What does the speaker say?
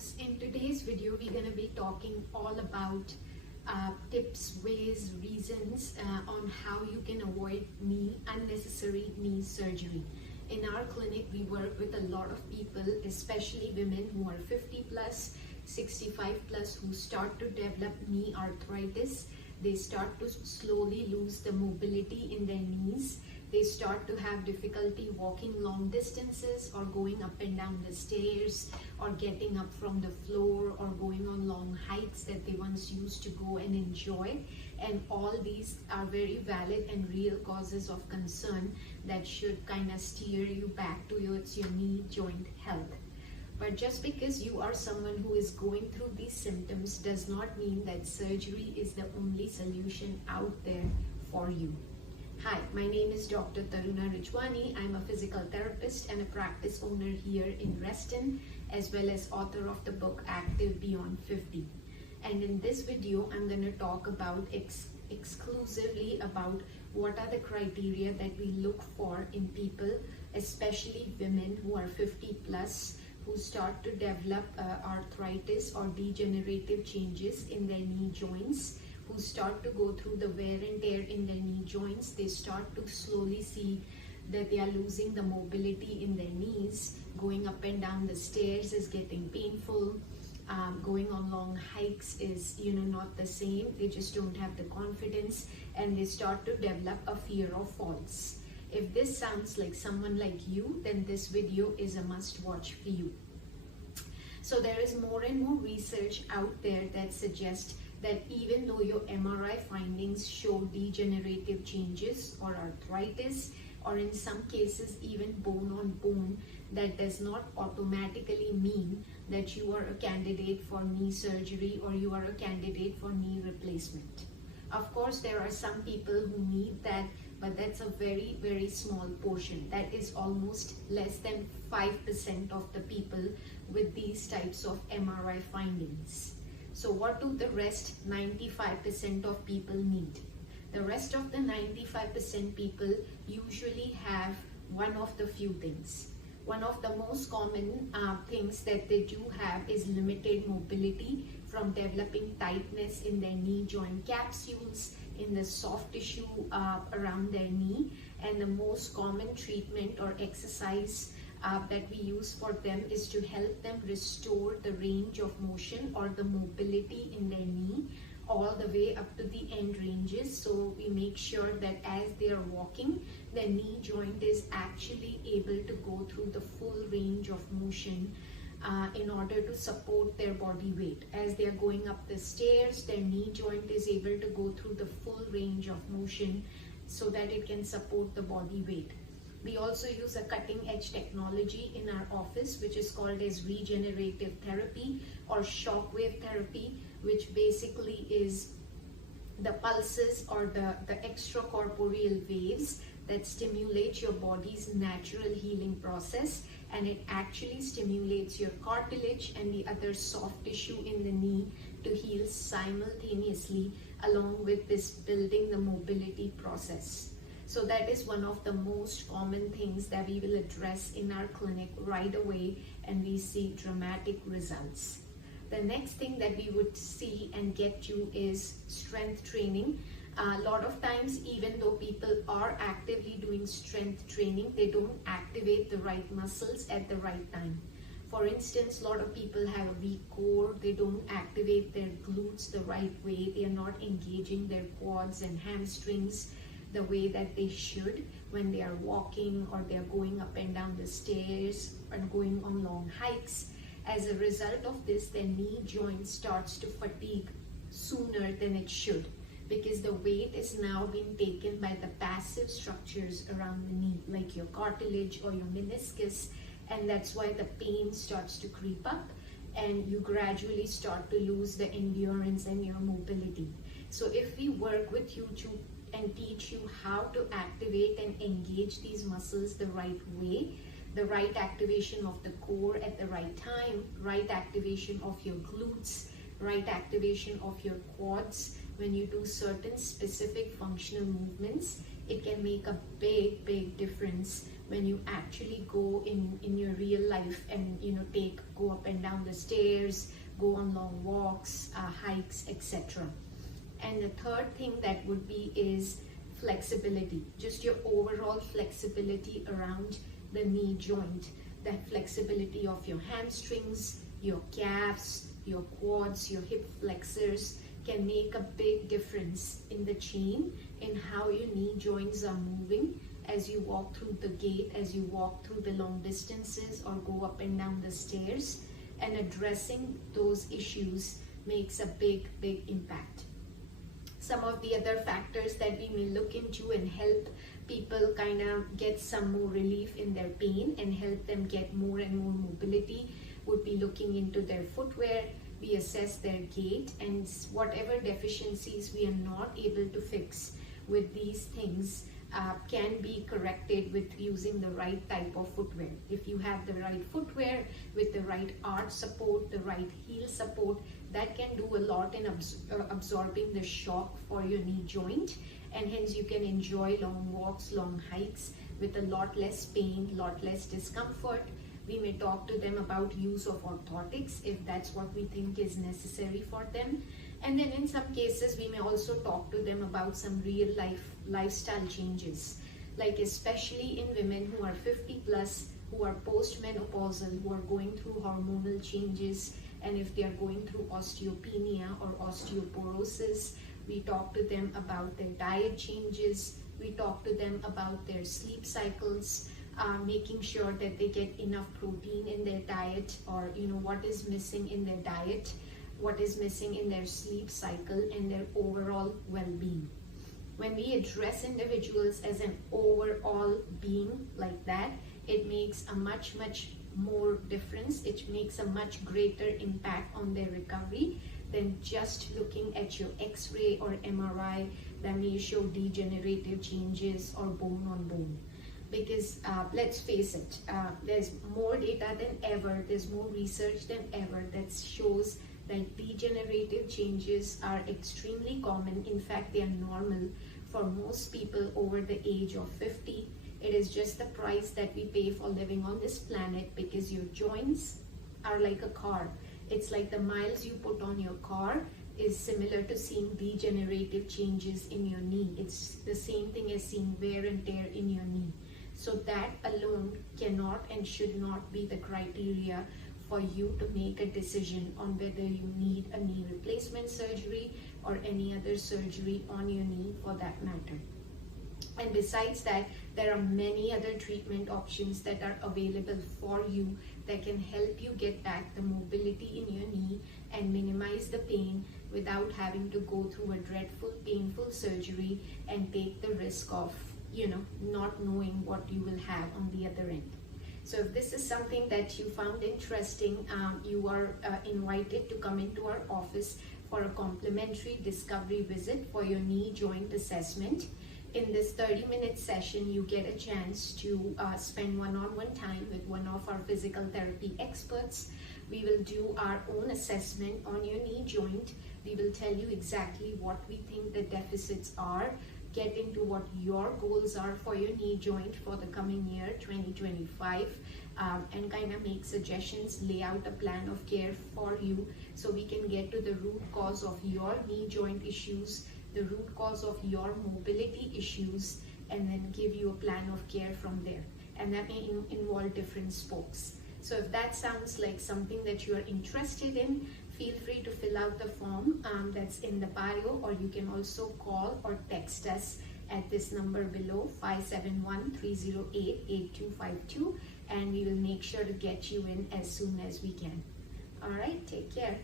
folks, in today's video we're going to be talking all about tips, ways, reasons on how you can avoid unnecessary knee surgery. In our clinic we work with a lot of people, especially women who are 50 plus, 65 plus, who start to develop knee arthritis. They start to slowly lose the mobility in their knees. They start to have difficulty walking long distances or going up and down the stairs or getting up from the floor or going on long hikes that they once used to go and enjoy. And all these are very valid and real causes of concern that should kind of steer you back towards your knee joint health. But just because you are someone who is going through these symptoms does not mean that surgery is the only solution out there for you. Hi, my name is Dr. Taruna Rijhwani. I'm a physical therapist and a practice owner here in Reston, as well as author of the book Active Beyond 50. And in this video, I'm going to talk about exclusively about what are the criteria that we look for in people, especially women who are 50 plus, who start to develop arthritis or degenerative changes in their knee joints, who start to go through the wear and tear in their knee joints. They start to slowly see that they are losing the mobility in their knees. Going up and down the stairs is getting painful. Going on long hikes is, not the same. They just don't have the confidence, and they start to develop a fear of falls. If this sounds like someone like you, then this video is a must watch for you. So there is more and more research out there that suggests that even though your MRI findings show degenerative changes or arthritis, or in some cases even bone on bone, that does not automatically mean that you are a candidate for knee surgery or you are a candidate for knee replacement. Of course, there are some people who need that, but that's a very, very small portion. That is almost less than 5% of the people with these types of MRI findings. So what do the rest 95% of people need? The rest of the 95% people usually have one of the few things. One of the most common things that they do have is limited mobility from developing tightness in their knee joint capsules, in the soft tissue around their knee. And the most common treatment or exercise that we use for them is to help them restore the range of motion or the mobility in their knee all the way up to the end ranges. So we make sure that as they are walking, the knee joint is actually able to go through the full range of motion in order to support their body weight. As they are going up the stairs, their knee joint is able to go through the full range of motion so that it can support the body weight. We also use a cutting-edge technology in our office, which is called as regenerative therapy or shockwave therapy, which basically is the pulses or the extracorporeal waves that stimulate your body's natural healing process, and it actually stimulates your cartilage and the other soft tissue in the knee to heal simultaneously, along with this building the mobility process. So that is one of the most common things that we will address in our clinic right away, and we see dramatic results. The next thing that we would see and get you is strength training. A lot of times, even though people are actively doing strength training, they don't activate the right muscles at the right time. For instance, a lot of people have a weak core. They don't activate their glutes the right way. They are not engaging their quads and hamstrings the way that they should when they are walking or they are going up and down the stairs and going on long hikes. As a result of this, their knee joint starts to fatigue sooner than it should, because the weight is now being taken by the passive structures around the knee, like your cartilage or your meniscus, and that's why the pain starts to creep up and you gradually start to lose the endurance and your mobility. So if we work with you and teach you how to activate and engage these muscles the right way, the right activation of the core at the right time, right activation of your glutes, right activation of your quads when you do certain specific functional movements, it can make a big difference when you actually go in your real life and go up and down the stairs, go on long walks, hikes, etc. And the third thing that would be is flexibility, just your overall flexibility around the knee joint, the flexibility of your hamstrings, your calves, your quads, your hip flexors can make a big difference in the chain in how your knee joints are moving as you walk through the gate, as you walk through the long distances or go up and down the stairs. And addressing those issues makes a big impact. Some of the other factors that we may look into and help people kind of get some more relief in their pain and help them get more and more mobility would be looking into their footwear. We assess their gait, and whatever deficiencies we are not able to fix with these things can be corrected with using the right type of footwear. If you have the right footwear with the right arch support, the right heel support, that can do a lot in absorbing the shock for your knee joint, and hence you can enjoy long walks, long hikes with a lot less pain, lot less discomfort. We may talk to them about use of orthotics if that's what we think is necessary for them. And then in some cases, we may also talk to them about some real life lifestyle changes, like especially in women who are 50 plus, who are postmenopausal, who are going through hormonal changes, and if they are going through osteopenia or osteoporosis, we talk to them about their diet changes, we talk to them about their sleep cycles, making sure that they get enough protein in their diet, or what is missing in their diet, what is missing in their sleep cycle, and their overall well-being. When we address individuals as an overall being like that, it makes a much more difference. It makes a much greater impact on their recovery than just looking at your X-ray or MRI that may show degenerative changes or bone on bone. Because let's face it, there's more data than ever, there's more research than ever that shows that degenerative changes are extremely common. In fact, they are normal for most people over the age of 50. It is just the price that we pay for living on this planet, because your joints are like a car. It's like the miles you put on your car is similar to seeing degenerative changes in your knee. It's the same thing as seeing wear and tear in your knee. So that alone cannot and should not be the criteria for you to make a decision on whether you need a knee replacement surgery or any other surgery on your knee for that matter. And besides that, there are many other treatment options that are available for you that can help you get back the mobility in your knee and minimize the pain without having to go through a dreadful, painful surgery and take the risk of not knowing what you will have on the other end. So if this is something that you found interesting, you are invited to come into our office for a complimentary discovery visit for your knee joint assessment. In this 30-minute session, you get a chance to spend one-on-one time with one of our physical therapy experts. We will do our own assessment on your knee joint. We will tell you exactly what we think the deficits are, get into what your goals are for your knee joint for the coming year 2025, and kind of make suggestions, lay out a plan of care for you so we can get to the root cause of your knee joint issues, the root cause of your mobility issues, and then give you a plan of care from there. And that may involve different spokes. So if that sounds like something that you are interested in, feel free to fill out the form that's in the bio, or you can also call or text us at this number below, 571-308-8252, and we will make sure to get you in as soon as we can. All right, take care.